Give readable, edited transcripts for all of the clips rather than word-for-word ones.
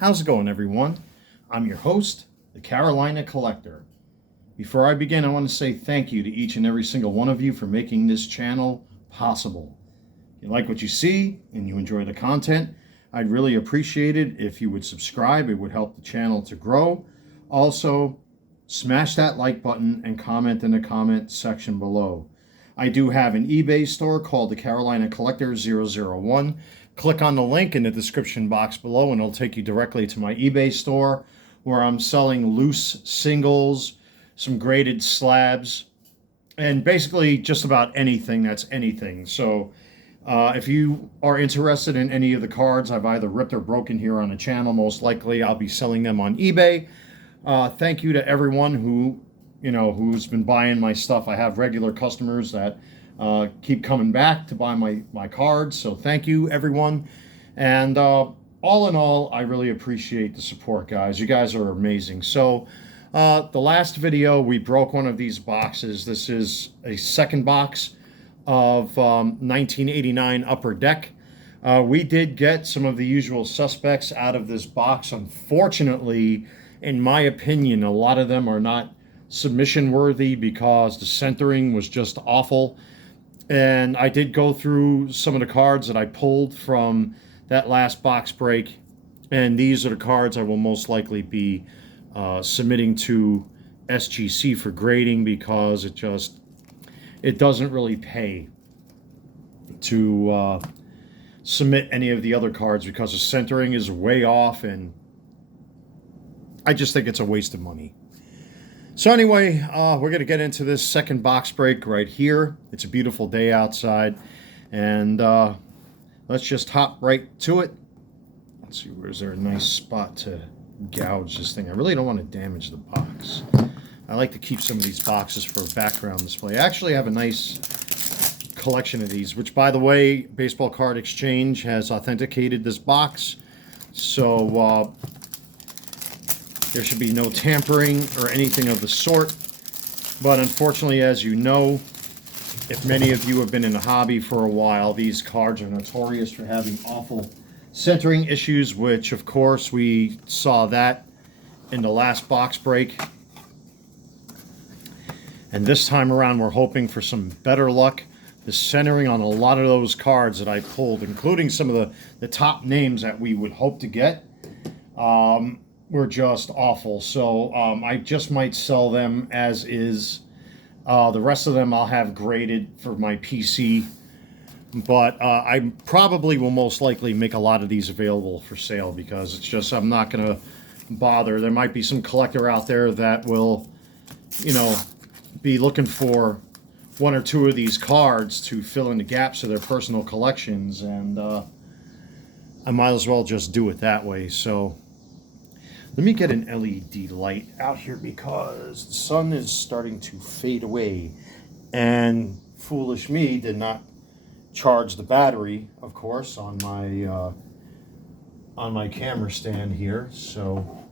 How's it going, everyone? I'm your host, the Carolina Collector. Before I begin, I want to say thank you to each and every single one of you for making this channel possible. If you like what you see and you enjoy the content, I'd really appreciate it if you would subscribe. It would help the channel to grow. Also, smash that like button and comment in the comment section below. I do have an eBay store called the Carolina Collector 001. Click on the link in the description box below and it'll take you directly to my eBay store where I'm selling loose singles, some graded slabs, and basically just about anything that's anything. So if you are interested in any of the cards I've either ripped or broken here on the channel, most likely I'll be selling them on eBay. Thank you to everyone who's been buying my stuff. I have regular customers that keep coming back to buy my cards, so thank you, everyone. And all in all, I really appreciate the support, guys. You guys are amazing. So the last video, we broke one of these boxes. This is a second box of 1989 Upper Deck. We did get some of the usual suspects out of this box. Unfortunately, in my opinion, a lot of them are not submission worthy because the centering was just awful. And I did go through some of the cards that I pulled from that last box break, and these are the cards I will most likely be submitting to SGC for grading because it doesn't really pay to submit any of the other cards because the centering is way off, and I just think it's a waste of money. So anyway, we're going to get into this second box break right here. It's a beautiful day outside, and let's just hop right to it. Let's see, where's there a nice spot to gouge this thing? I really don't want to damage the box. I like to keep some of these boxes for background display. I actually have a nice collection of these, which, by the way, Baseball Card Exchange has authenticated this box. So there should be no tampering or anything of the sort. But unfortunately, as you know, if many of you have been in the hobby for a while, these cards are notorious for having awful centering issues, which of course we saw that in the last box break. And this time around, we're hoping for some better luck. The centering on a lot of those cards that I pulled, including some of the top names that we would hope to get, were just awful. So I just might sell them as is. The rest of them I'll have graded for my PC. But I probably will most likely make a lot of these available for sale because it's just, I'm not going to bother. There might be some collector out there that will, be looking for one or two of these cards to fill in the gaps of their personal collections. And I might as well just do it that way. So let me get an LED light out here because the sun is starting to fade away. And foolish me did not charge the battery, of course, on my camera stand here. So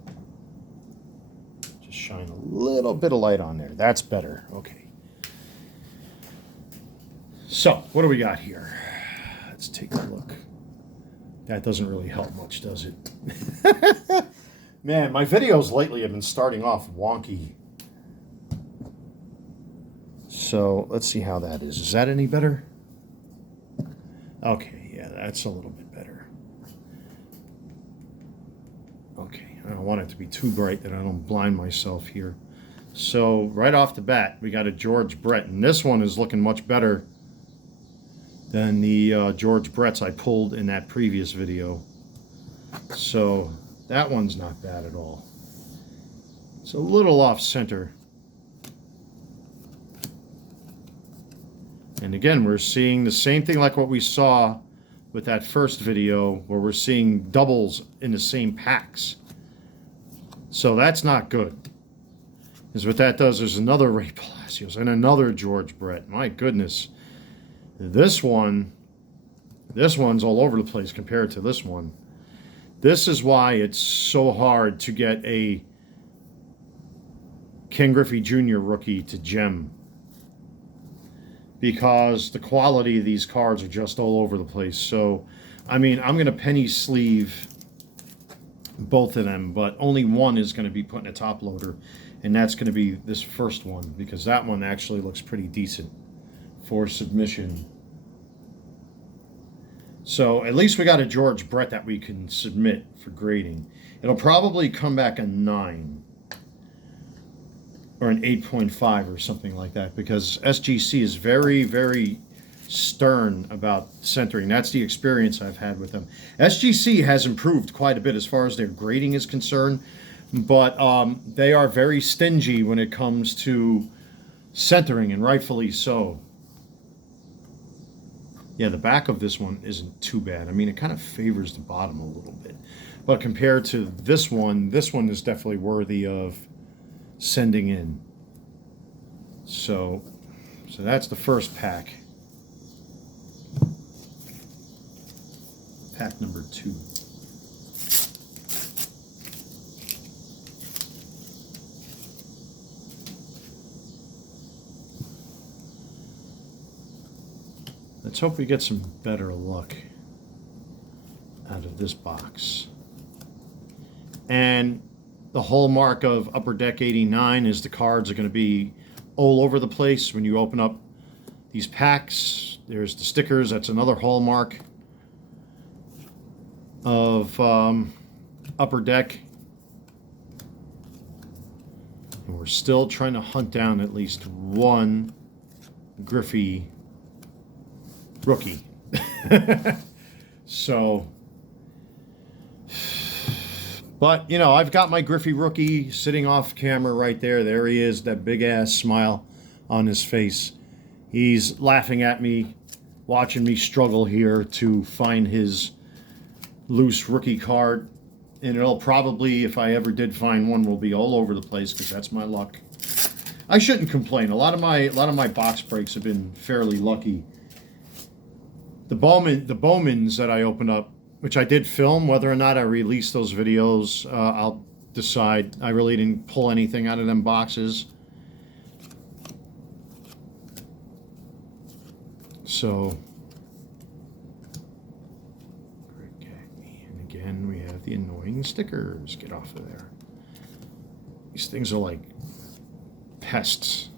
just shine a little bit of light on there. That's better. Okay. So what do we got here? Let's take a look. That doesn't really help much, does it? Man, my videos lately have been starting off wonky. So let's see how that is. Is that any better? Okay, yeah, that's a little bit better. Okay, I don't want it to be too bright that I don't blind myself here. So right off the bat, we got a George Brett, and this one is looking much better than the George Bretts I pulled in that previous video. So that one's not bad at all. It's a little off center. And again, we're seeing the same thing like what we saw with that first video where we're seeing doubles in the same packs. So that's not good. Because what that does, there's another Ray Palacios and another George Brett. My goodness. This one's all over the place compared to this one. This is why it's so hard to get a Ken Griffey Jr. rookie to gem. Because the quality of these cards are just all over the place. So, I mean, I'm going to penny sleeve both of them, but only one is going to be put in a top loader, and that's going to be this first one, because that one actually looks pretty decent for submission. So at least we got a George Brett that we can submit for grading. It'll probably come back a 9 or an 8.5 or something like that, because SGC is very, very stern about centering. That's the experience I've had with them. SGC has improved quite a bit as far as their grading is concerned, but they are very stingy when it comes to centering, and rightfully so. Yeah, the back of this one isn't too bad. I mean, it kind of favors the bottom a little bit, but compared to this one is definitely worthy of sending in. So that's the first pack. Pack number 2. Let's hope we get some better luck out of this box. And the hallmark of Upper Deck 89 is the cards are going to be all over the place when you open up these packs. There's the stickers. That's another hallmark of Upper Deck. And we're still trying to hunt down at least one Griffey rookie. So, but you know, I've got my Griffey rookie sitting off camera right there. There he is, that big ass smile on his face. He's laughing at me, watching me struggle here to find his loose rookie card. And it'll probably, if I ever did find one, will be all over the place, because that's my luck. I shouldn't complain. A lot of my box breaks have been fairly lucky. The Bowmans that I opened up, which I did film, whether or not I release those videos, I'll decide. I really didn't pull anything out of them boxes. So, and again, we have the annoying stickers. Get off of there. These things are like pests.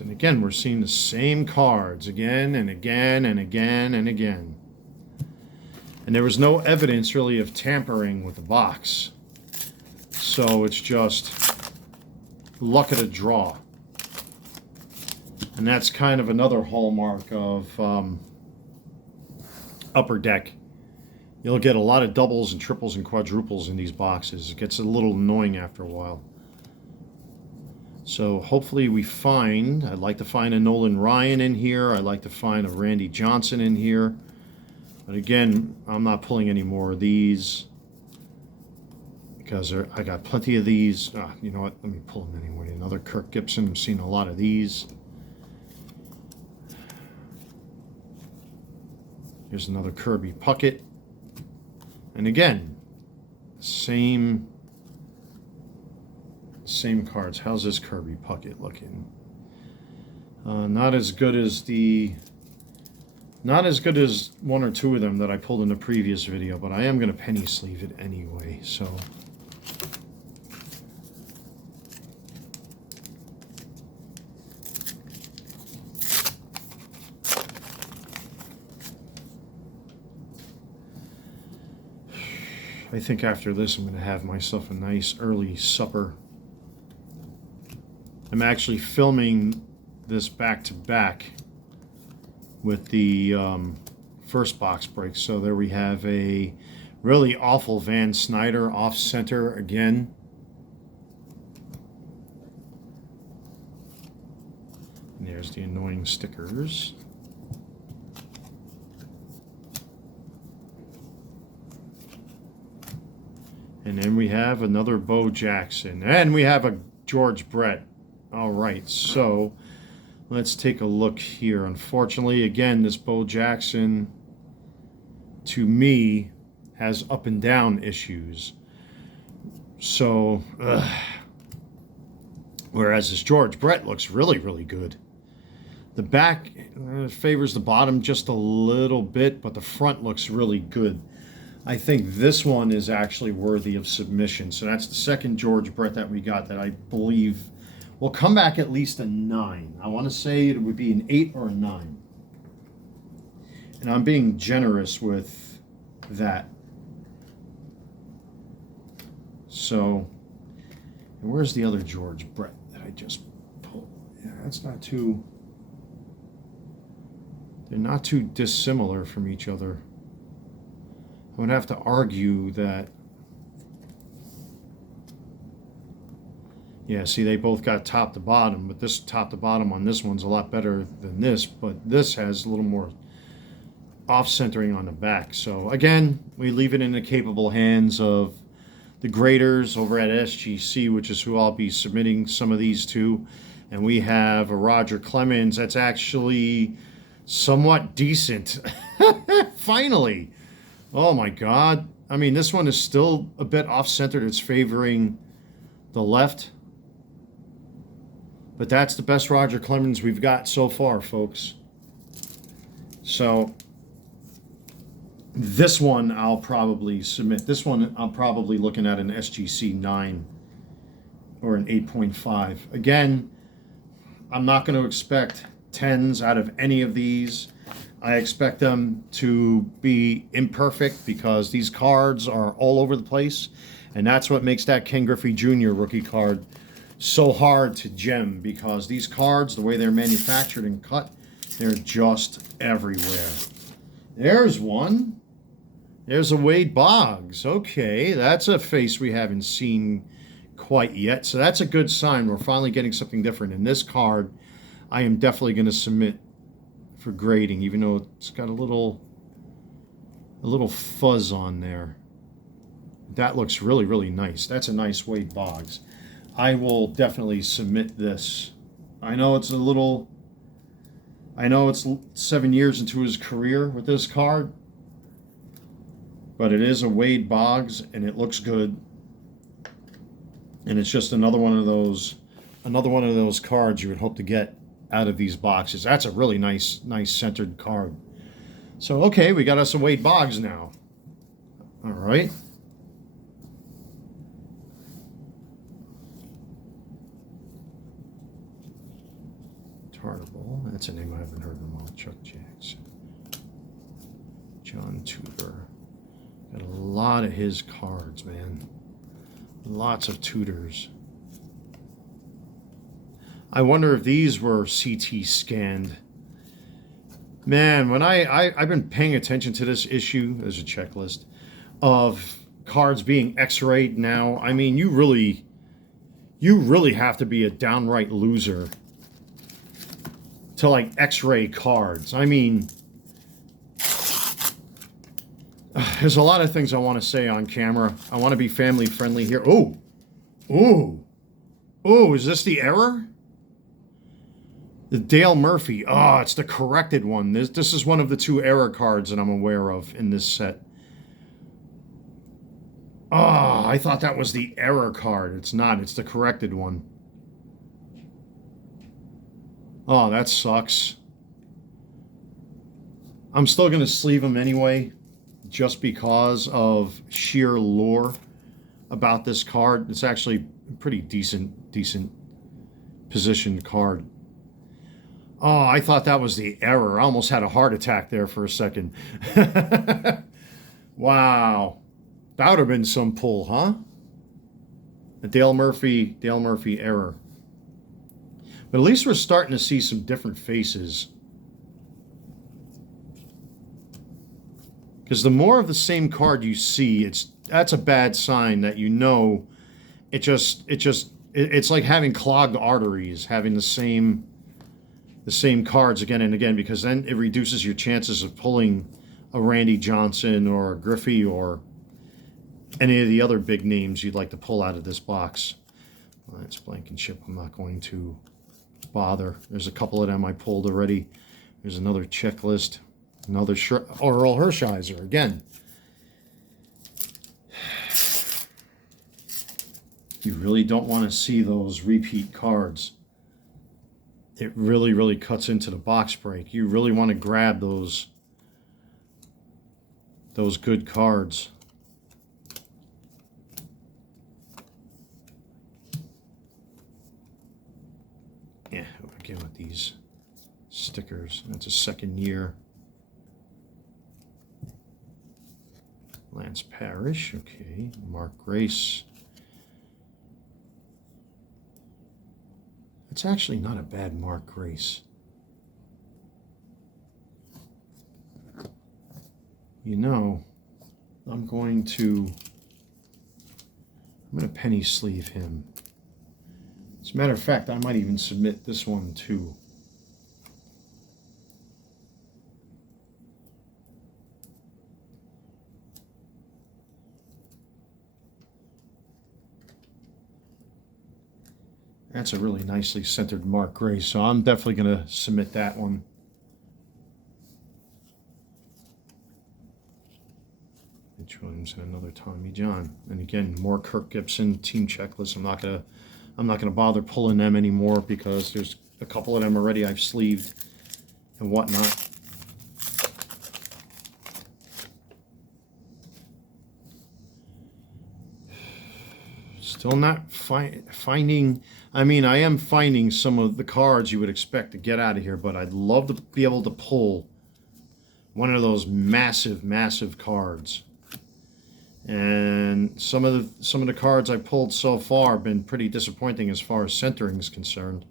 And again, we're seeing the same cards again and again and again and again. And there was no evidence really of tampering with the box. So it's just luck of the draw. And that's kind of another hallmark of Upper Deck. You'll get a lot of doubles and triples and quadruples in these boxes. It gets a little annoying after a while. So hopefully we find, I'd like to find a Nolan Ryan in here. I'd like to find a Randy Johnson in here. But again, I'm not pulling any more of these, because I got plenty of these. You know what? Let me pull them anyway. Another Kirk Gibson. I've seen a lot of these. Here's another Kirby Puckett. And again, same cards. How's this Kirby Puckett looking? Not as good as one or two of them that I pulled in the previous video, but I am going to penny sleeve it anyway. So I think after this I'm going to have myself a nice early supper. I'm actually filming this back to back with the first box break. So there we have a really awful Van Snyder off center again. And there's the annoying stickers. And then we have another Bo Jackson. And we have a George Brett. All right, so let's take a look here. Unfortunately, again, this Bo Jackson, to me, has up and down issues. So, whereas this George Brett looks really, really good. The back favors the bottom just a little bit, but the front looks really good. I think this one is actually worthy of submission. So that's the second George Brett that we got that I believe will come back at least a 9. I want to say it would be an 8 or a 9. And I'm being generous with that. So, and where's the other George Brett that I just pulled? Yeah, that's not too... They're not too dissimilar from each other. I would have to argue that... Yeah, see, they both got top to bottom, but this top to bottom on this one's a lot better than this, but this has a little more off-centering on the back. So, again, we leave it in the capable hands of the graders over at SGC, which is who I'll be submitting some of these to. And we have a Roger Clemens that's actually somewhat decent. Finally. Oh my God. I mean, this one is still a bit off-centered. It's favoring the left. But that's the best Roger Clemens we've got so far, folks. So this one I'll probably submit. This one I'm probably looking at an SGC 9 or an 8.5. Again, I'm not going to expect 10s out of any of these. I expect them to be imperfect because these cards are all over the place. And that's what makes that Ken Griffey Jr. rookie card so hard to gem, because these cards, the way they're manufactured and cut, they're just everywhere. There's one. There's a Wade Boggs. Okay, that's a face we haven't seen quite yet. So that's a good sign. We're finally getting something different. In this card, I am definitely going to submit for grading, even though it's got a little fuzz on there. That looks really, really nice. That's a nice Wade Boggs. I will definitely submit this. I know it's 7 years into his career with this card, but it is a Wade Boggs and it looks good. And it's just another one of those cards you would hope to get out of these boxes. That's a really nice centered card. So, okay, we got us a Wade Boggs now. All right. Tartable. That's a name I haven't heard in a while. Chuck Jackson. John Tudor. Got a lot of his cards, man. Lots of Tudors. I wonder if these were CT scanned. Man, when I've been paying attention to this issue, there's a checklist of cards being X-rayed now. I mean, you really have to be a downright loser to like X-ray cards. I mean, there's a lot of things I want to say on camera. I want to be family friendly here. Oh, is this the error? The Dale Murphy. Oh, it's the corrected one. This is one of the 2 error cards that I'm aware of in this set. Oh, I thought that was the error card. It's not. It's the corrected one. Oh, that sucks. I'm still going to sleeve them anyway, just because of sheer lore about this card. It's actually a pretty decent positioned card. Oh, I thought that was the error. I almost had a heart attack there for a second. Wow. That would have been some pull, huh? A Dale Murphy error. But at least we're starting to see some different faces. Because the more of the same card you see, that's a bad sign that you know it's like having clogged arteries, having the same cards again and again, because then it reduces your chances of pulling a Randy Johnson or a Griffey or any of the other big names you'd like to pull out of this box. Well, that's Blankenship. I'm not going to bother. There's a couple of them I pulled already. There's another checklist. Another Oral Hershiser again. You really don't want to see those repeat cards. it really, really cuts into the box break. You really want to grab those good cards. Yeah, again with these stickers. That's a second year. Lance Parrish, okay. Mark Grace. It's actually not a bad Mark Grace. You know, I'm going to penny sleeve him. As a matter of fact, I might even submit this one too. That's a really nicely centered Mark Grace, so I'm definitely going to submit that one. Mitch Williams and another Tommy John. And again, more Kirk Gibson team checklist. I'm not gonna bother pulling them anymore because there's a couple of them already I've sleeved and whatnot. Still not finding. I mean, I am finding some of the cards you would expect to get out of here, but I'd love to be able to pull one of those massive, massive cards. And some of the cards I pulled so far have been pretty disappointing as far as centering is concerned.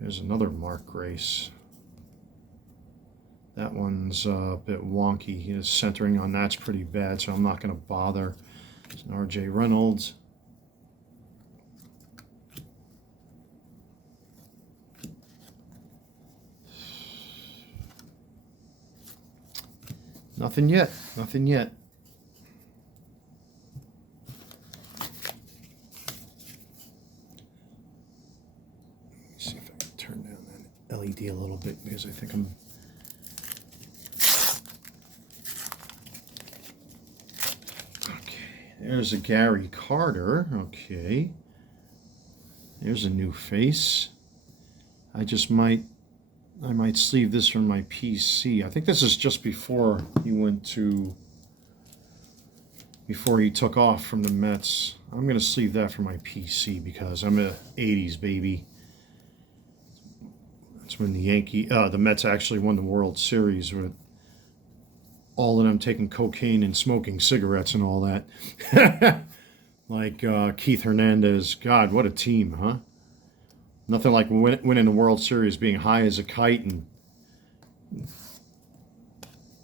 There's another Mark Grace. That one's a bit wonky. His centering on that's pretty bad, so I'm not going to bother. It's an R.J. Reynolds. Nothing yet. Nothing yet. Let's see if I can turn down that LED a little bit because I think I'm... Okay, there's a Gary Carter. Okay. There's a new face. I might sleeve this from my PC. I think this is just before he took off from the Mets. I'm going to sleeve that for my PC because I'm a 80s baby. That's when the Mets actually won the World Series with all of them taking cocaine and smoking cigarettes and all that. Like Keith Hernandez. God, what a team, huh? Nothing like winning the World Series, being high as a kite and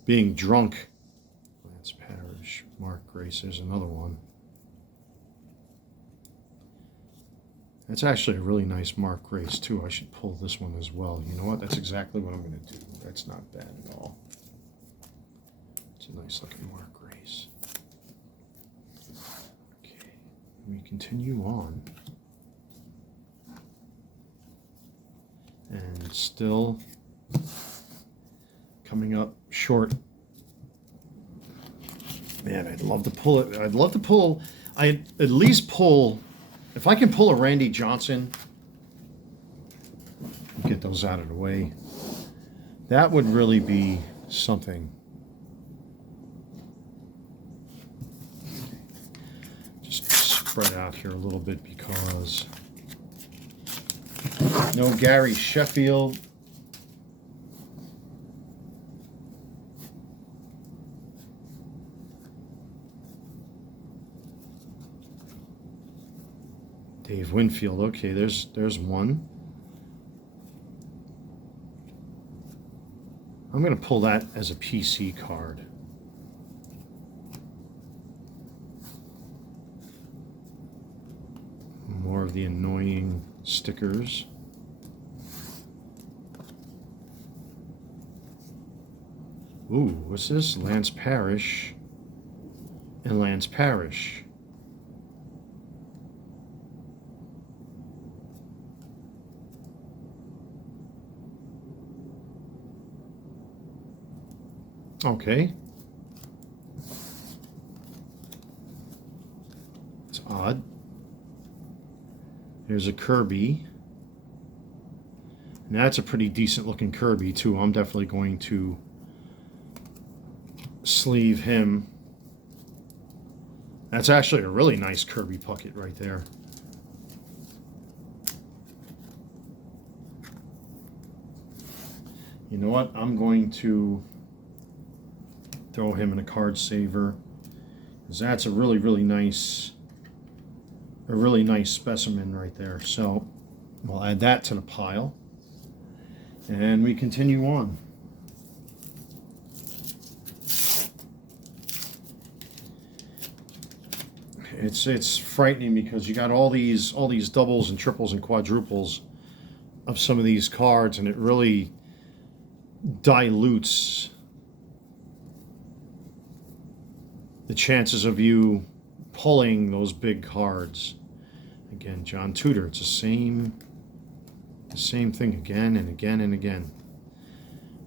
being drunk. Lance Parrish, Mark Grace, there's another one. That's actually a really nice Mark Grace, too. I should pull this one as well. You know what? That's exactly what I'm going to do. That's not bad at all. It's a nice looking Mark Grace. Okay, we continue on. And still coming up short. Man, I'd love to pull it. I'd at least pull, if I can pull a Randy Johnson, get those out of the way. That would really be something. Just spread out here a little bit because no Gary Sheffield. Dave Winfield. Okay, there's one. I'm going to pull that as a PC card. More of the annoying stickers. Ooh, what's this? Lance Parrish and Lance Parrish. Okay. odd. There's a Kirby. And that's a pretty decent looking Kirby too. I'm definitely going to sleeve him. That's actually a really nice Kirby Puckett right there. You know what? I'm going to throw him in a card saver, because that's a really nice specimen right there. So we'll add that to the pile, and we continue on. It's frightening because you got all these doubles and triples and quadruples of some of these cards, and it really dilutes the chances of you pulling those big cards. Again, John Tudor, it's the same thing again and again and again.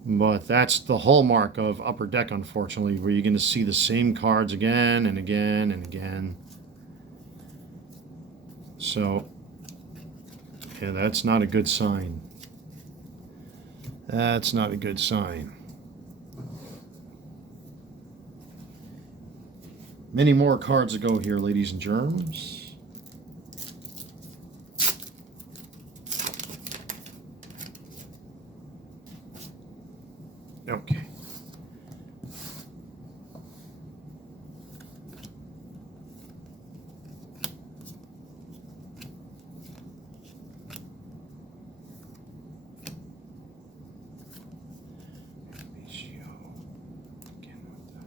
But that's the hallmark of Upper Deck, unfortunately, where you're going to see the same cards again and again and again. So, yeah, that's not a good sign. That's not a good sign. Many more cards to go here, ladies and germs. Okay.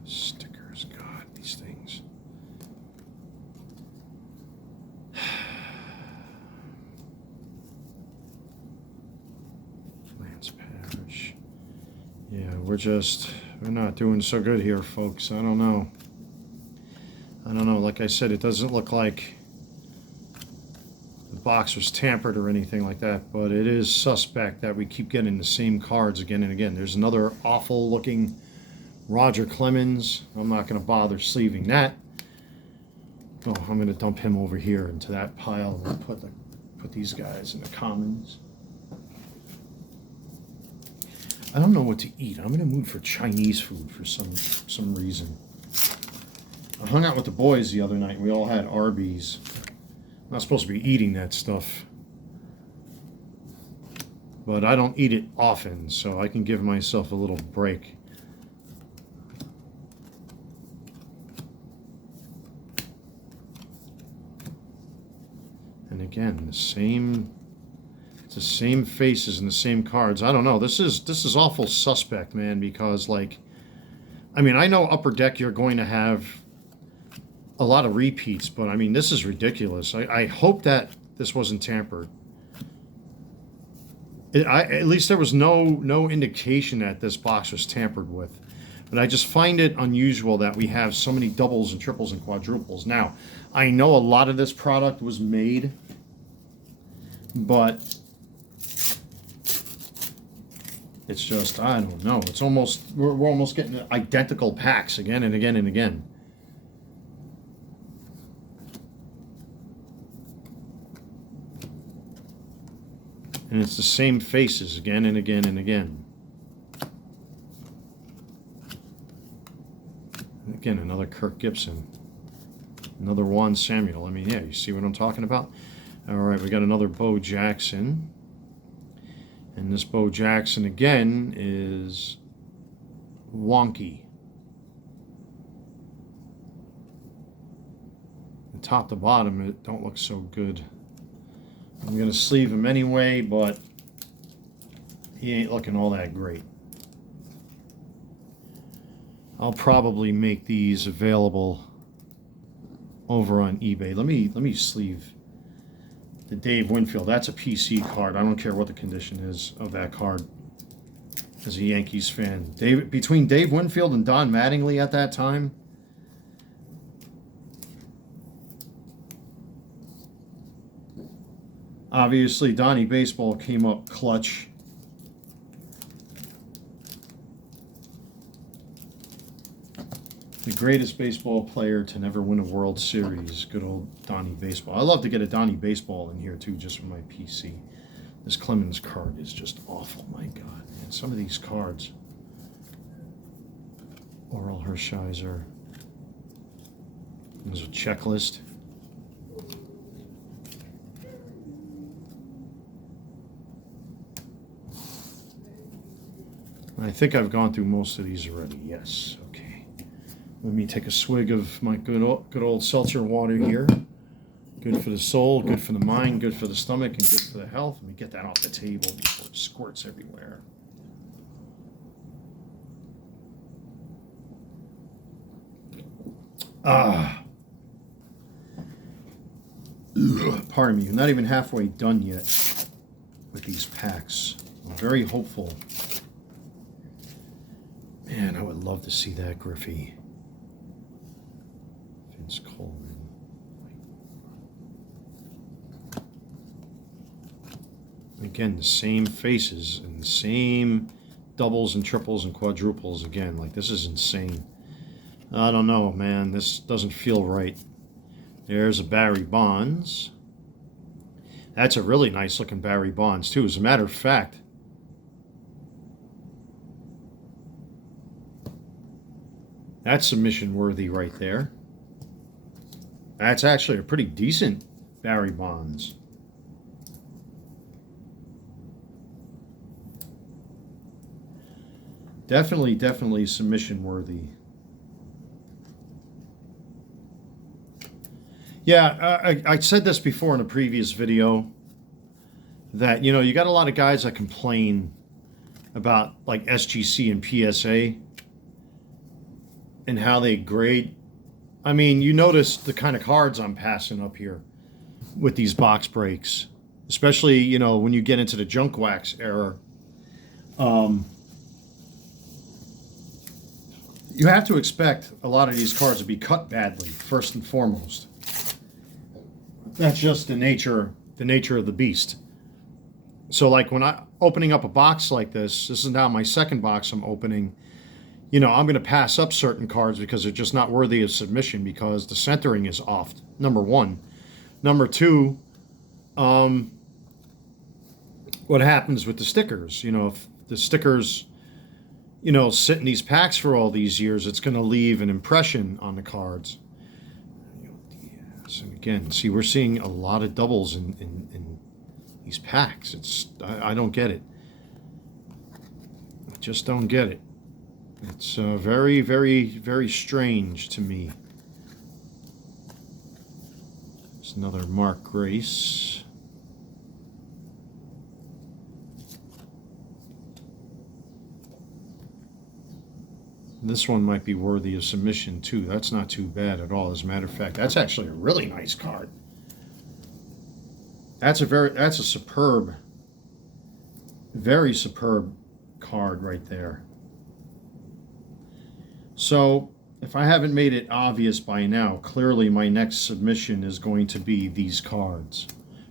Stickers, God, these things. Lance Parrish. Yeah, we're not doing so good here, folks. I don't know. Like I said, it doesn't look like the box was tampered or anything like that, but it is suspect that we keep getting the same cards again and again. There's another awful looking Roger Clemens. I'm not going to bother sleeving that. Oh, I'm going to dump him over here into that pile and put these guys in the commons. I don't know what to eat. I'm in a mood for Chinese food for some reason. I hung out with the boys the other night and we all had Arby's. I'm not supposed to be eating that stuff, but I don't eat it often, so I can give myself a little break. And again, it's the same faces and the same cards. I don't know. This is awful suspect, man, because like, I mean, I know Upper Deck you're going to have a lot of repeats, but I mean, this is ridiculous. I hope that this wasn't tampered. At least there was no indication that this box was tampered with. But I just find it unusual that we have so many doubles and triples and quadruples. Now, I know a lot of this product was made, but it's just, I don't know. It's almost, we're almost getting identical packs again and again and again. And it's the same faces again and again and again. And again, another Kirk Gibson. Another Juan Samuel. I mean, yeah, you see what I'm talking about? All right, we got another Bo Jackson. And this Bo Jackson, again, is wonky. And top to bottom, it don't look so good. I'm going to sleeve him anyway, but he ain't looking all that great. I'll probably make these available over on eBay. Let me sleeve the Dave Winfield. That's a PC card. I don't care what the condition is of that card as a Yankees fan. Between Dave Winfield and Don Mattingly at that time, obviously, Donnie Baseball came up clutch. The greatest baseball player to never win a World Series. Good old Donnie Baseball. I love to get a Donnie Baseball in here too, just for my PC. This Clemens card is just awful. My God, man. Some of these cards. Oral Hershiser. There's a checklist. I think I've gone through most of these already. Yes. Okay. Let me take a swig of my good old seltzer water here. Good for the soul, good for the mind, good for the stomach, and good for the health. Let me get that off the table before it squirts everywhere. Pardon me. I'm not even halfway done yet with these packs. I'm very hopeful. Man, I would love to see that Griffey. Vince Coleman. Again, the same faces and the same doubles and triples and quadruples again. Like, this is insane. I don't know, man. This doesn't feel right. There's a Barry Bonds. That's a really nice looking Barry Bonds, too. As a matter of fact, that's submission worthy right there. That's actually a pretty decent Barry Bonds. Definitely submission worthy. Yeah, I said this before in a previous video that, you know, you got a lot of guys that complain about like SGC and PSA and how they grade. I mean, you notice the kind of cards I'm passing up here with these box breaks, especially, you know, when you get into the junk wax era. You have to expect a lot of these cards to be cut badly, first and foremost. That's just the nature of the beast. So like when I'm opening up a box like this is now my second box I'm opening, you know, I'm going to pass up certain cards because they're just not worthy of submission because the centering is off, number one. Number two, what happens with the stickers? You know, if the stickers, you know, sit in these packs for all these years, it's going to leave an impression on the cards. And again, see, we're seeing a lot of doubles in these packs. I don't get it. I just don't get it. It's very, very strange to me. There's another Mark Grace. This one might be worthy of submission too. That's not too bad at all. As a matter of fact, that's actually a really nice card. That's a superb, very superb card right there. So if I haven't made it obvious by now, clearly my next submission is going to be these cards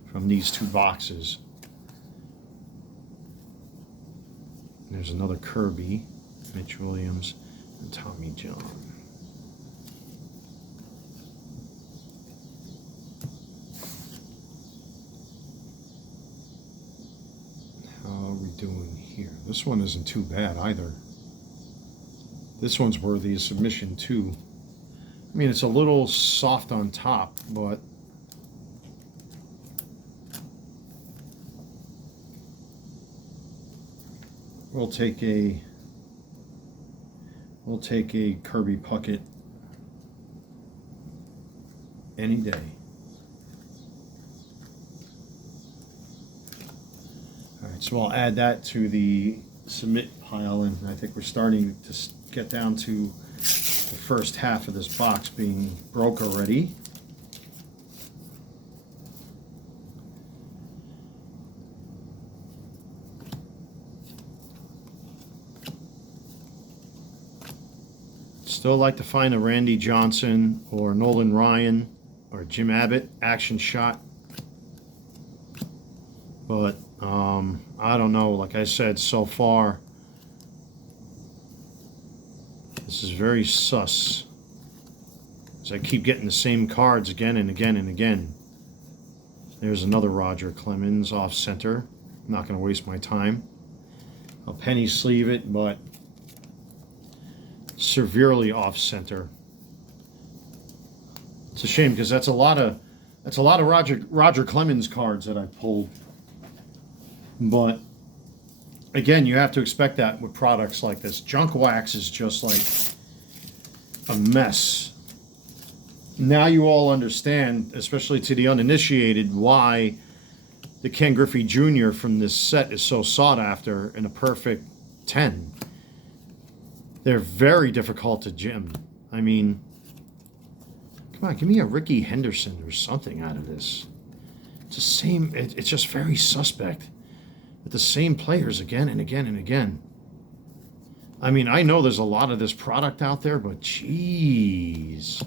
from these two boxes. There's another Kirby, Mitch Williams, and Tommy John. How are we doing here? This one isn't too bad either. This one's worthy of submission too. I mean, it's a little soft on top, but we'll take a Kirby Puckett any day. All right, so I'll add that to the submit pile, and I think we're starting to get down to the first half of this box being broke already. Still like to find a Randy Johnson or Nolan Ryan or Jim Abbott action shot. But I don't know. Like I said, so far, this is very sus. I keep getting the same cards again and again and again. There's another Roger Clemens off center. I'm not going to waste my time. I'll penny sleeve it, but severely off center. It's a shame because that's a lot of Roger Clemens cards that I pulled. But again, you have to expect that with products like this. Junk wax is just like a mess. Now you all understand, especially to the uninitiated, why the Ken Griffey Jr. from this set is so sought after in a perfect 10. They're very difficult to gem. I mean, come on, give me a Ricky Henderson or something out of this. It's the same, it's just very suspect with the same players again and again and again. I mean, I know there's a lot of this product out there, but geez.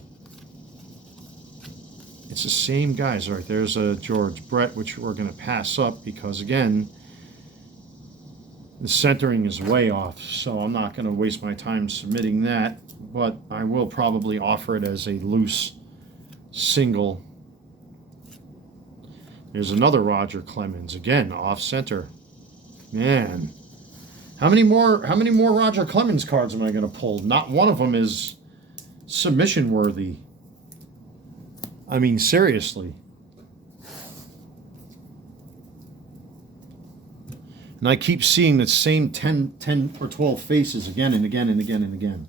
It's the same guys. All right, there's a George Brett, which we're going to pass up because, again, the centering is way off, so I'm not going to waste my time submitting that, but I will probably offer it as a loose single. There's another Roger Clemens, again, off center. Man, how many more Roger Clemens cards am I going to pull? Not one of them is submission worthy. I mean, seriously. And I keep seeing the same 10 or 12 faces again and again and again and again.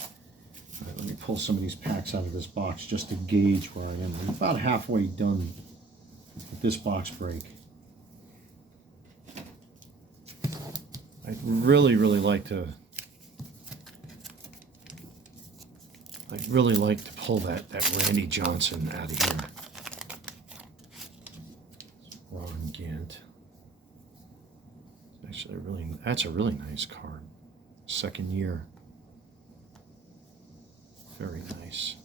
All right, let me pull some of these packs out of this box just to gauge where I am. I'm about halfway done with this box break. I'd really like to pull that Randy Johnson out of here. Ron Gant. Actually, that's a really nice card. Second year. Very nice.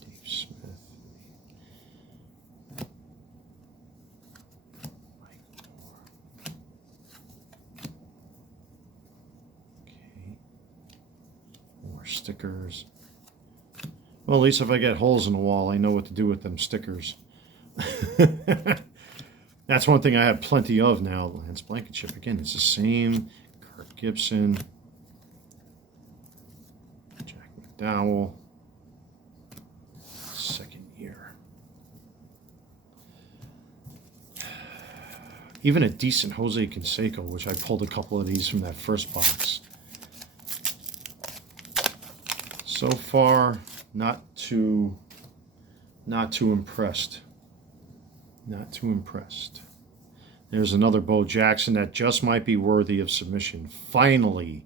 Dave Smith. Mike Moore. Okay. More stickers. Well, at least if I get holes in the wall, I know what to do with them stickers. That's one thing I have plenty of now. Lance Blankenship, again, it's the same. Kirk Gibson. Jack McDowell. Second year. Even a decent Jose Canseco, which I pulled a couple of these from that first box. So far, not too impressed. Not too impressed. There's another Bo Jackson that just might be worthy of submission. Finally.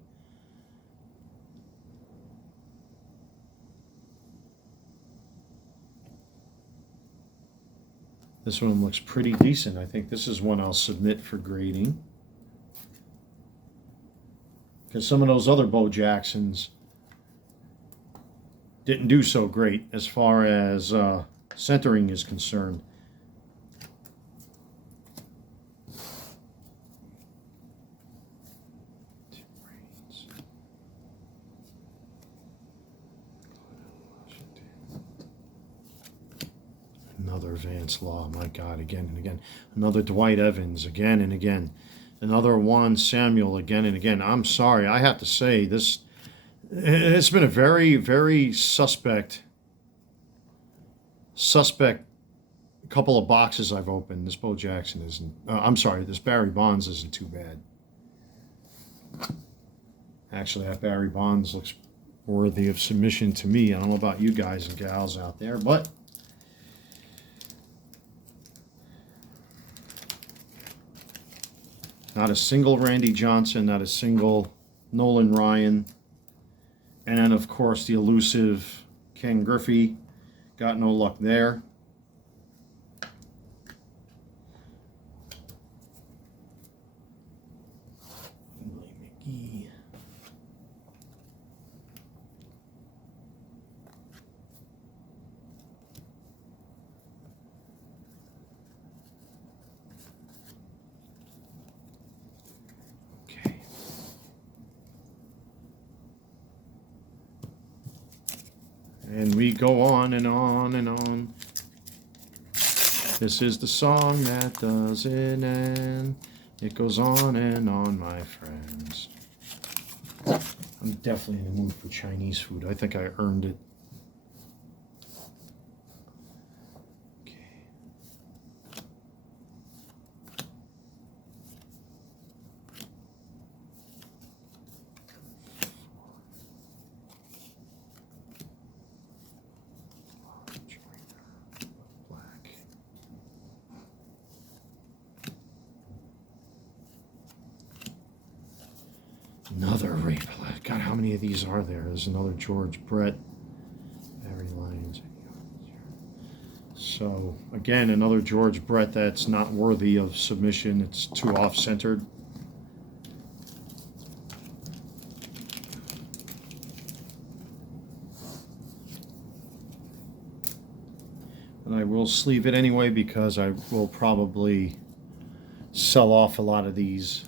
This one looks pretty decent. I think this is one I'll submit for grading. Because some of those other Bo Jacksons didn't do so great as far as centering is concerned. Another Vance Law, my God, again and again. Another Dwight Evans, again and again. Another Juan Samuel, again and again. I'm sorry, I have to say, it's been a very suspect couple of boxes I've opened. This Bo Jackson isn't, I'm sorry, this Barry Bonds isn't too bad. Actually, that Barry Bonds looks worthy of submission to me. I don't know about you guys and gals out there, but not a single Randy Johnson, not a single Nolan Ryan. And, of course, the elusive Ken Griffey. Got no luck there. McGee. And we go on and on and on. This is the song that doesn't end. It goes on and on, my friends. I'm definitely in the mood for Chinese food. I think I earned it. Another rape. God, how many of these are there? There's another George Brett. Barry Lyons. So, again, another George Brett that's not worthy of submission. It's too off-centered. And I will sleeve it anyway because I will probably sell off a lot of these.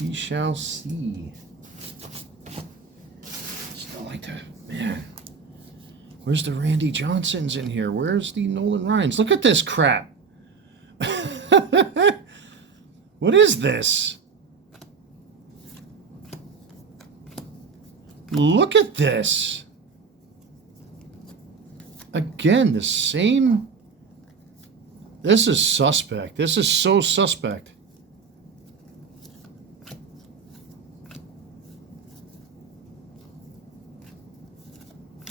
We shall see. Still like to, man. Where's the Randy Johnsons in here? Where's the Nolan Ryans? Look at this crap. What is this? Look at this. Again, the same. This is suspect. This is so suspect.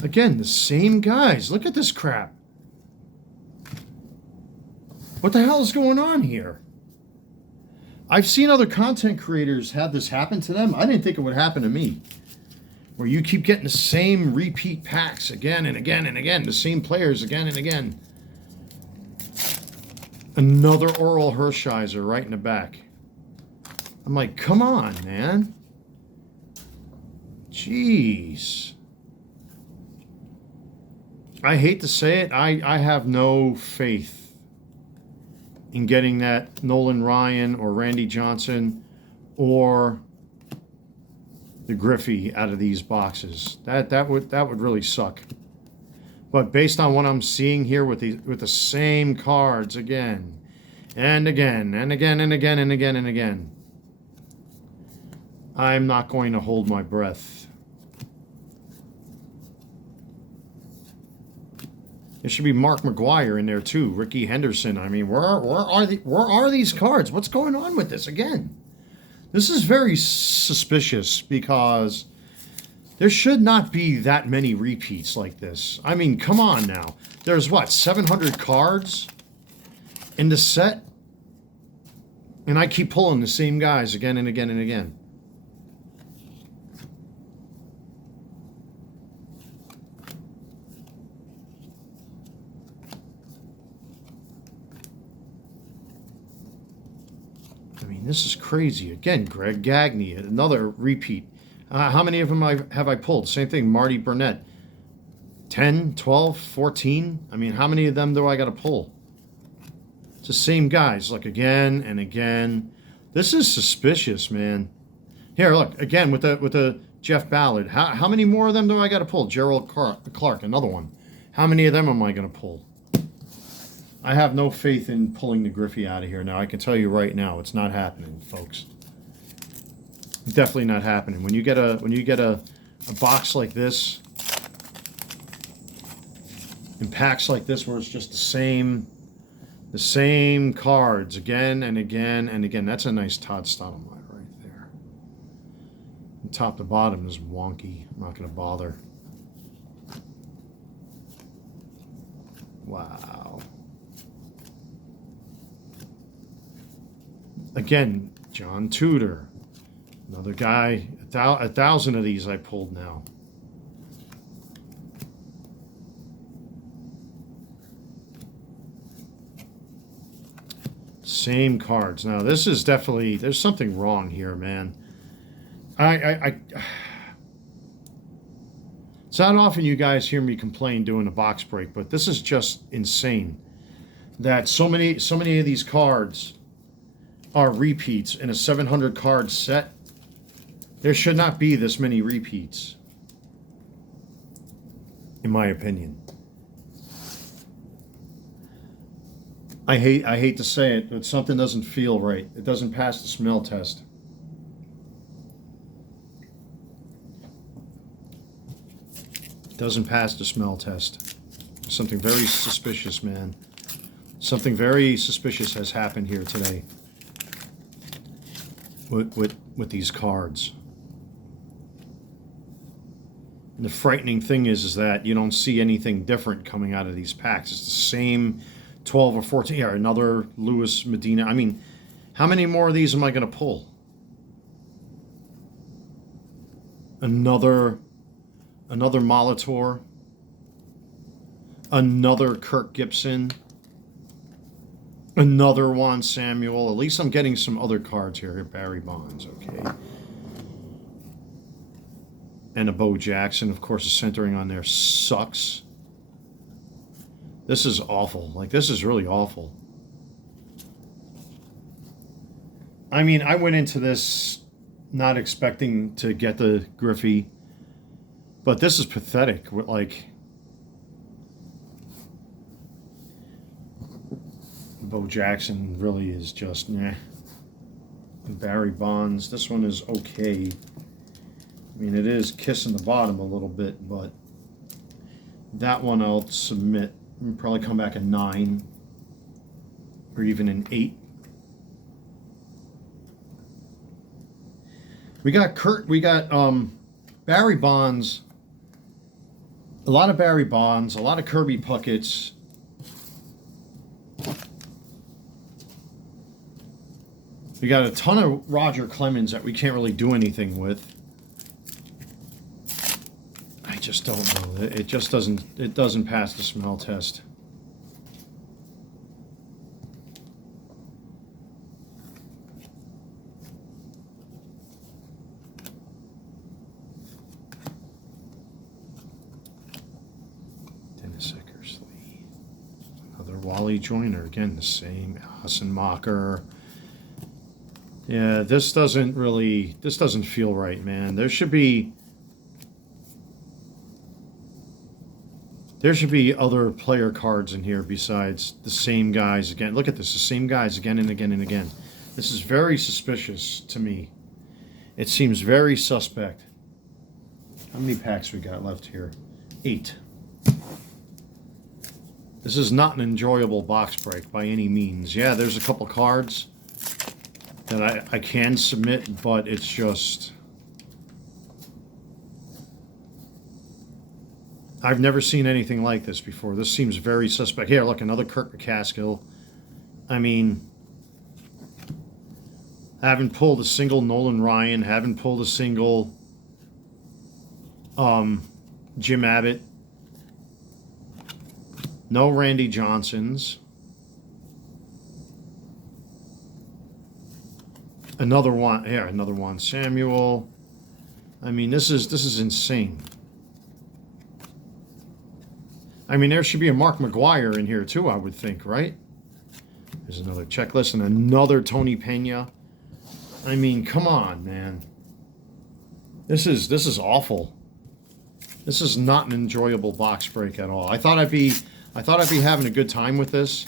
Again, the same guys. Look at this crap. What the hell is going on here? I've seen other content creators have this happen to them. I didn't think it would happen to me. Where you keep getting the same repeat packs again and again and again. The same players again and again. Another Oral Hershiser right in the back. I'm like, come on, man. Jeez. I hate to say it, I have no faith in getting that Nolan Ryan or Randy Johnson or the Griffey out of these boxes. That would really suck. But based on what I'm seeing here with the same cards again and again and again and again and again and again, I'm not going to hold my breath. There should be Mark McGuire in there too, Ricky Henderson. I mean, where are these cards? What's going on with this again? This is very suspicious because there should not be that many repeats like this. I mean, come on now. There's what, 700 cards in the set? And I keep pulling the same guys again and again and again. This is crazy. Again, Greg Gagne, another repeat. How many of them have I pulled? Same thing, Marty Burnett. 10, 12, 14? I mean, how many of them do I got to pull? It's the same guys. Look, again and again. This is suspicious, man. Here, look, again, with the Jeff Ballard. How many more of them do I got to pull? Gerald Clark, another one. How many of them am I going to pull? I have no faith in pulling the Griffey out of here now. I can tell you right now, it's not happening, folks. Definitely not happening. When you get a box like this, in packs like this, where it's just the same cards again and again and again. That's a nice Todd Stottlemyre right there. And top to bottom is wonky. I'm not going to bother. Wow. Again, John Tudor. Another guy. A thousand of these I pulled now. Same cards. Now, this is definitely... There's something wrong here, man. It's not often you guys hear me complain doing a box break, but this is just insane. That so many of these cards are repeats in a 700 card set. There should not be this many repeats, in my opinion. I hate to say it, but something doesn't feel right. It doesn't pass the smell test. It doesn't pass the smell test. Something very suspicious, man. Something very suspicious has happened here today with these cards. And the frightening thing is that you don't see anything different coming out of these packs. It's the same 12 or 14. Yeah, another Luis Medina. I mean, how many more of these am I going to pull? Another Molitor. Another Kirk Gibson. Another Juan Samuel. At least I'm getting some other cards here. Barry Bonds, okay. And a Bo Jackson. Of course, the centering on there sucks. This is awful. Like, this is really awful. I mean, I went into this not expecting to get the Griffey, but this is pathetic. Like, Bo Jackson really is just, meh. Barry Bonds, this one is okay. I mean, it is kissing the bottom a little bit, but that one I'll submit. I'll probably come back a 9 or even an 8. We got Barry Bonds, a lot of Barry Bonds, a lot of Kirby Pucketts. We got a ton of Roger Clemens that we can't really do anything with. I just don't know. It just doesn't pass the smell test. Dennis Eckersley. Another Wally Joyner. Again, the same. Hassenmacher. Yeah, this doesn't feel right, man. There should be other player cards in here besides the same guys again. Look at this, the same guys again and again and again. This is very suspicious to me. It seems very suspect. How many packs we got left here? 8. This is not an enjoyable box break by any means. Yeah, there's a couple cards that I can submit, but it's just... I've never seen anything like this before. This seems very suspect. Here, look, another Kirk McCaskill. I mean, haven't pulled a single Nolan Ryan. Haven't pulled a single Jim Abbott. No Randy Johnsons. Another one. Yeah, another one. Samuel. I mean, this is insane. I mean, there should be a Mark McGuire in here too, I would think, right? There's another checklist and another Tony Pena. I mean, come on, man. This is awful. This is not an enjoyable box break at all. I thought I'd be having a good time with this.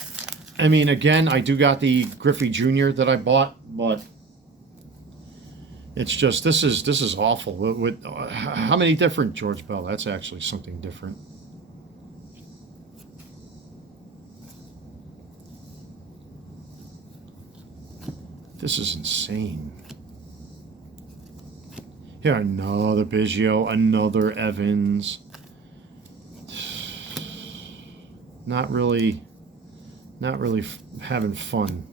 I mean, again, I do got the Griffey Jr. that I bought, but it's just this is awful. With how many different George Bell? That's actually something different. This is insane. Here, another Biggio, another Evans. Not really having fun.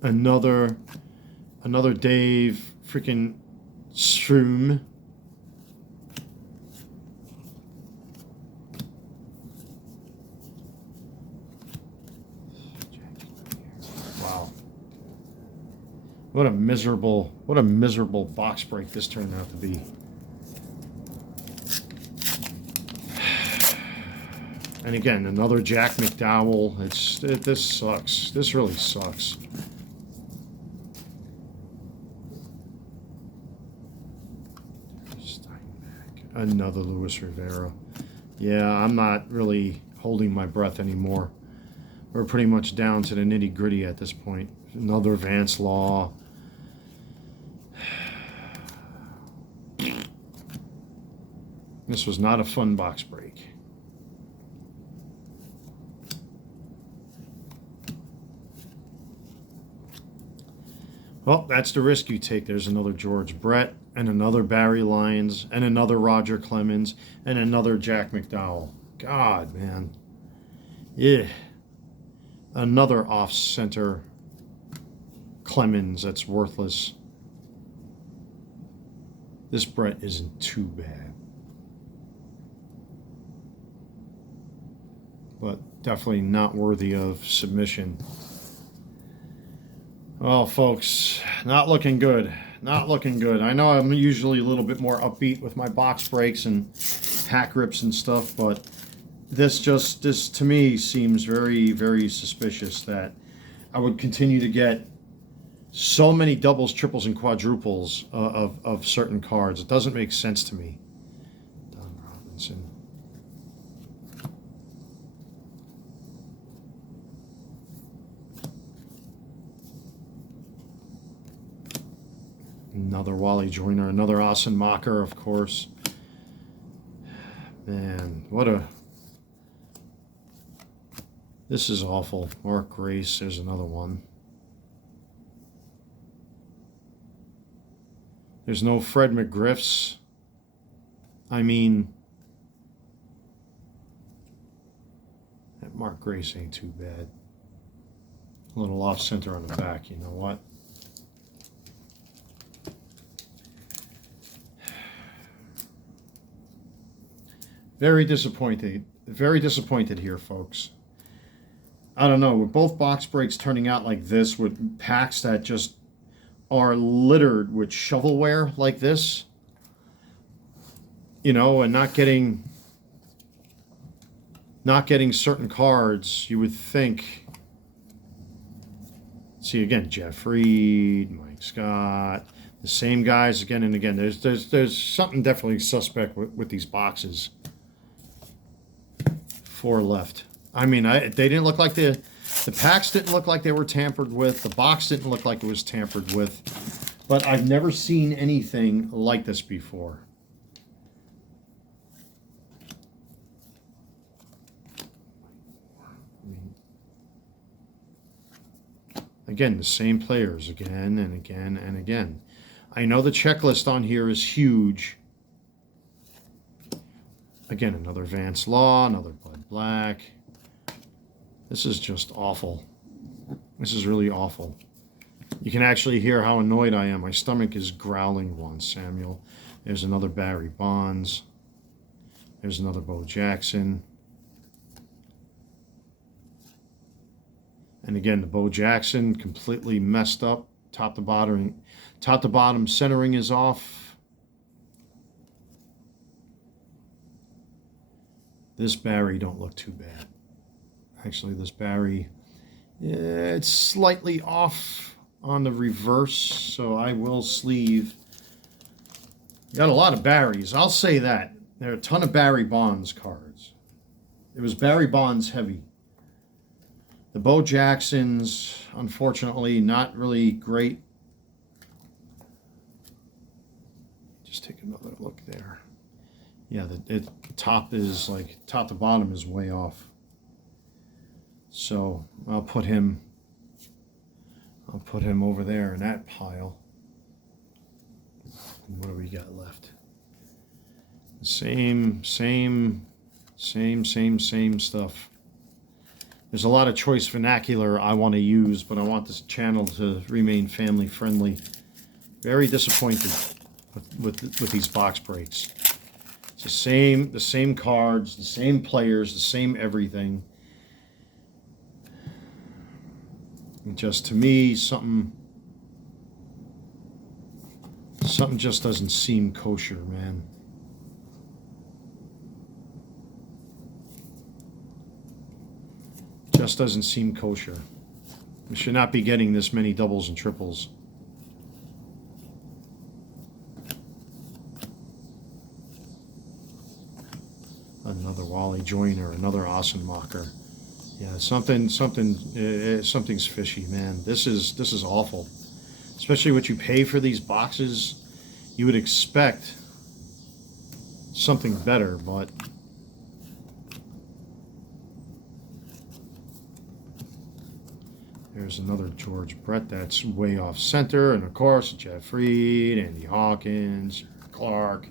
Another Dave freaking Strum. Wow. What a miserable box break this turned out to be. And again, another Jack McDowell. This sucks. This really sucks. Another Luis Rivera. Yeah, I'm not really holding my breath anymore. We're pretty much down to the nitty-gritty at this point. Another Vance Law. This was not a fun box break. Well, that's the risk you take. There's another George Brett, and another Barry Lyons, and another Roger Clemens, and another Jack McDowell. God, man. Yeah. Another off-center Clemens that's worthless. This Brett isn't too bad. But definitely not worthy of submission. Well, folks, not looking good. Not looking good. I know I'm usually a little bit more upbeat with my box breaks and pack rips and stuff, but this to me seems very, very suspicious that I would continue to get so many doubles, triples, and quadruples of certain cards. It doesn't make sense to me. Don Robinson. Another Wally Joyner, another Austin Mocker, of course. Man, this is awful. Mark Grace, there's another one. There's no Fred McGriffs. I mean, that Mark Grace ain't too bad. A little off center on the back, you know what? Very disappointed here, folks. I don't know, with both box breaks turning out like this, with packs that just are littered with shovelware like this, you know, and not getting certain cards, you would think. See again, Jeff Reed, Mike Scott, the same guys again and again. There's something definitely suspect with these boxes. 4 left. I mean, they didn't look like the packs didn't look like they were tampered with. The box didn't look like it was tampered with. But I've never seen anything like this before. Again, the same players again and again and again. I know the checklist on here is huge. Again, another Vance Law, another Bud Black. This is just awful. This is really awful. You can actually hear how annoyed I am. My stomach is growling once, Samuel. There's another Barry Bonds. There's another Bo Jackson. And again, the Bo Jackson completely messed up. Top to bottom centering is off. This Barry don't look too bad. Actually, this Barry, it's slightly off on the reverse, so I will sleeve. You got a lot of Barrys, I'll say that. There are a ton of Barry Bonds cards. It was Barry Bonds heavy. The Bo Jacksons, unfortunately, not really great. Just take another look there. Yeah, the top to bottom is way off. So I'll put him over there in that pile. And what do we got left? The same stuff. There's a lot of choice vernacular I want to use, but I want this channel to remain family friendly. Very disappointed with these box breaks. The same cards, the same players, the same everything. And just to me, something just doesn't seem kosher, man. just doesn't seem kosher. We should not be getting this many doubles and triples. Another Wally Joyner, another awesome mocker. Yeah, something's fishy, man. This is awful. Especially what you pay for these boxes. You would expect something better, but there's another George Brett that's way off center, and of course Jeff Fried, Andy Hawkins, Clark.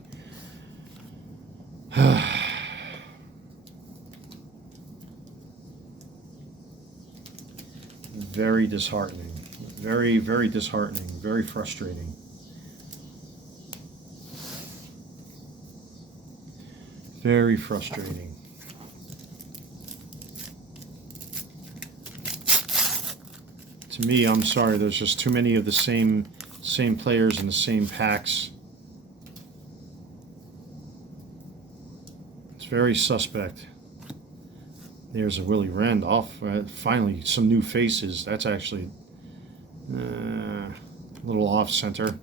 Very disheartening. Very, very disheartening. Very frustrating. Very frustrating. To me, I'm sorry, there's just too many of the same players in the same packs. It's very suspect. There's a Willie Randolph. Finally, some new faces. That's actually a little off center.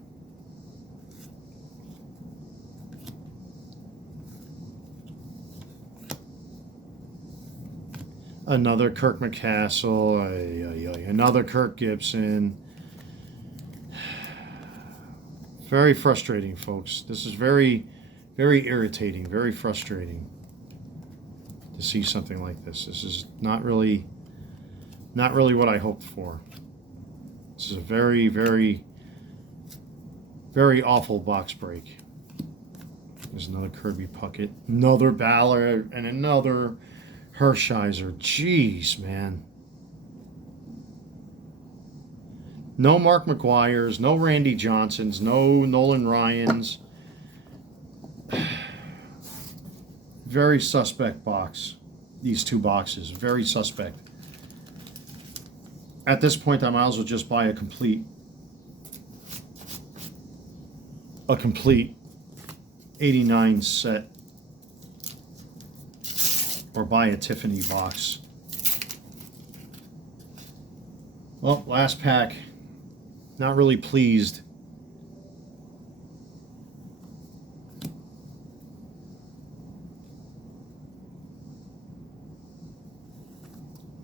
Another Kirk McCassell. Another Kirk Gibson. Very frustrating, folks. This is very, very irritating. Very frustrating to see something like this. This is not really what I hoped for. This is a very, very, very awful box break. There's another Kirby Puckett, another Ballard, and another Hershiser. Jeez, man. No Mark McGuire's, no Randy Johnson's, no Nolan Ryan's. Very suspect box. These two boxes, very suspect. At this point, I might as well just buy a complete 89 set, or buy a Tiffany box. Well, last pack. Not really pleased.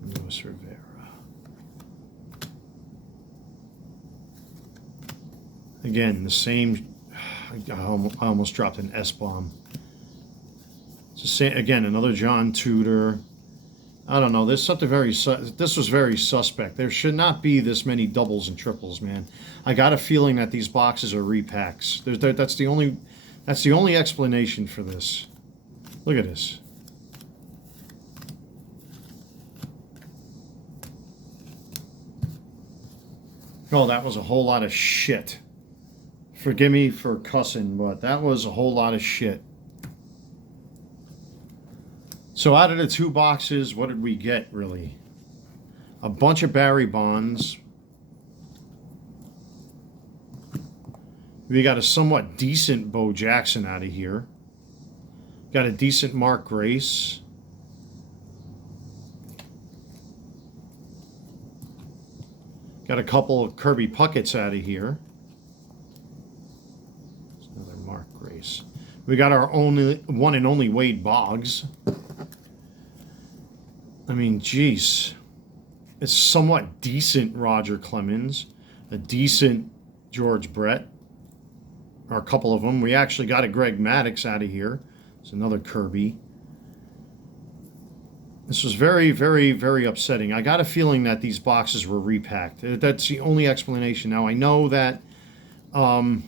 Luis Rivera. Again, the same. I almost dropped an S-bomb. It's the same, again, another John Tudor. I don't know. There's something very. This was very suspect. There should not be this many doubles and triples, man. I got a feeling that these boxes are repacks. That's the only explanation for this. Look at this. Oh, that was a whole lot of shit. Forgive me for cussing, but that was a whole lot of shit. So out of the two boxes, what did we get, really? A bunch of Barry Bonds. We got a somewhat decent Bo Jackson out of here. Got a decent Mark Grace. Got a couple of Kirby Pucketts out of here. There's another Mark Grace. We got our only one and only Wade Boggs. I mean, geez. It's somewhat decent Roger Clemens. A decent George Brett. Or a couple of them. We actually got a Greg Maddux out of here. It's another Kirby. This was very, very, very upsetting. I got a feeling that these boxes were repacked. That's the only explanation. Now, I know that at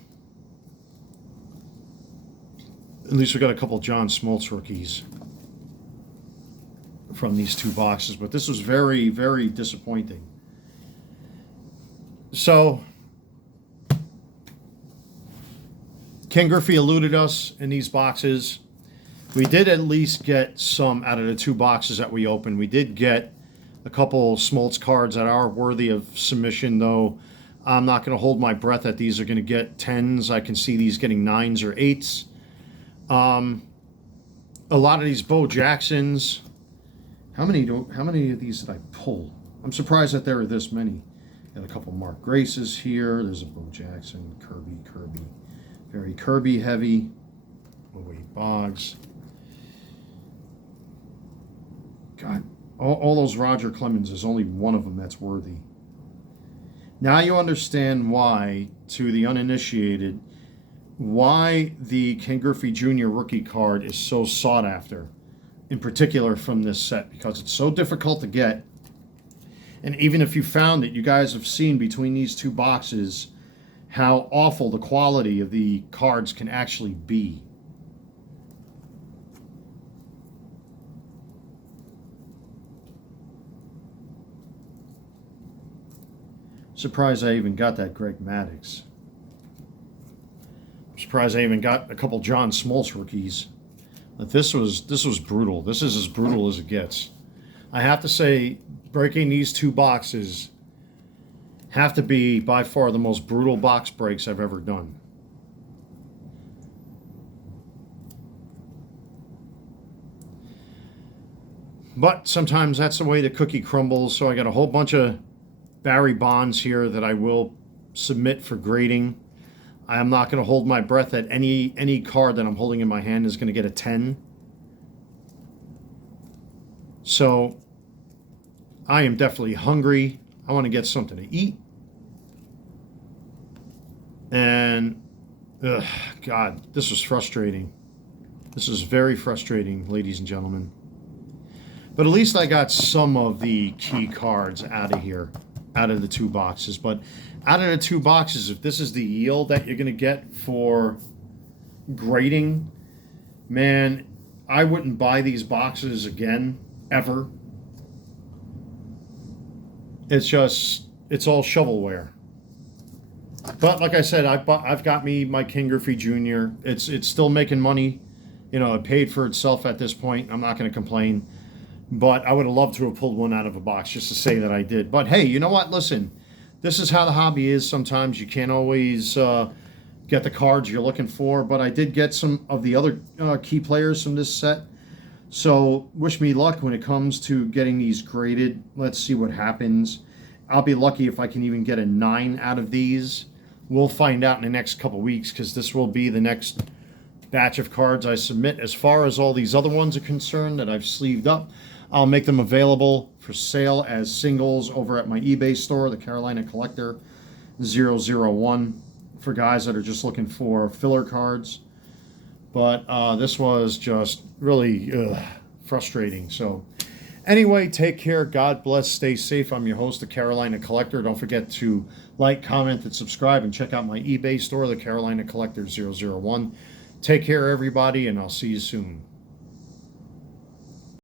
least we got a couple John Smoltz rookies from these two boxes, but this was very, very disappointing. So, Ken Griffey eluded us in these boxes. We did at least get some out of the two boxes that we opened. We did get a couple Smoltz cards that are worthy of submission, though I'm not going to hold my breath that these are going to get 10s. I can see these getting 9s or 8s. A lot of these Bo Jacksons How many of these did I pull? I'm surprised that there are this many. Got a couple Mark Graces here. There's a Bo Jackson, Kirby. Very Kirby heavy. Wade Boggs. God, all those Roger Clemens, there's only one of them that's worthy. Now you understand why, to the uninitiated, why the Ken Griffey Jr. rookie card is so sought after, in particular from this set, because it's so difficult to get. And even if you found it, you guys have seen between these two boxes how awful the quality of the cards can actually be. Surprised I even got that Greg Maddux. I'm surprised I even got a couple John Smoltz rookies. But this was brutal. This is as brutal as it gets. I have to say, breaking these two boxes have to be by far the most brutal box breaks I've ever done. But sometimes that's the way the cookie crumbles. So I got a whole bunch of Barry Bonds here that I will submit for grading. I am not going to hold my breath that any card that I'm holding in my hand is going to get a 10. So I am definitely hungry. I want to get something to eat. And God, this was frustrating. This is very frustrating, ladies and gentlemen. But at least I got some of the key cards out of here, out of the two boxes. But out of the two boxes, if this is the yield that you're going to get for grading, man, I wouldn't buy these boxes again, ever. It's all shovelware. But like I said, I've got me my Ken Griffey Jr. It's still making money. You know, it paid for itself at this point. I'm not going to complain. But I would have loved to have pulled one out of a box just to say that I did. But hey, you know what? Listen, this is how the hobby is. Sometimes you can't always get the cards you're looking for. But I did get some of the other key players from this set. So wish me luck when it comes to getting these graded. Let's see what happens. I'll be lucky if I can even get a 9 out of these. We'll find out in the next couple weeks, because this will be the next batch of cards I submit. As far as all these other ones are concerned that I've sleeved up, I'll make them available for sale as singles over at my eBay store, the Carolina Collector 001, for guys that are just looking for filler cards. But this was just really frustrating. So anyway, take care. God bless. Stay safe. I'm your host, the Carolina Collector. Don't forget to like, comment, and subscribe, and check out my eBay store, the Carolina Collector 001. Take care, everybody, and I'll see you soon.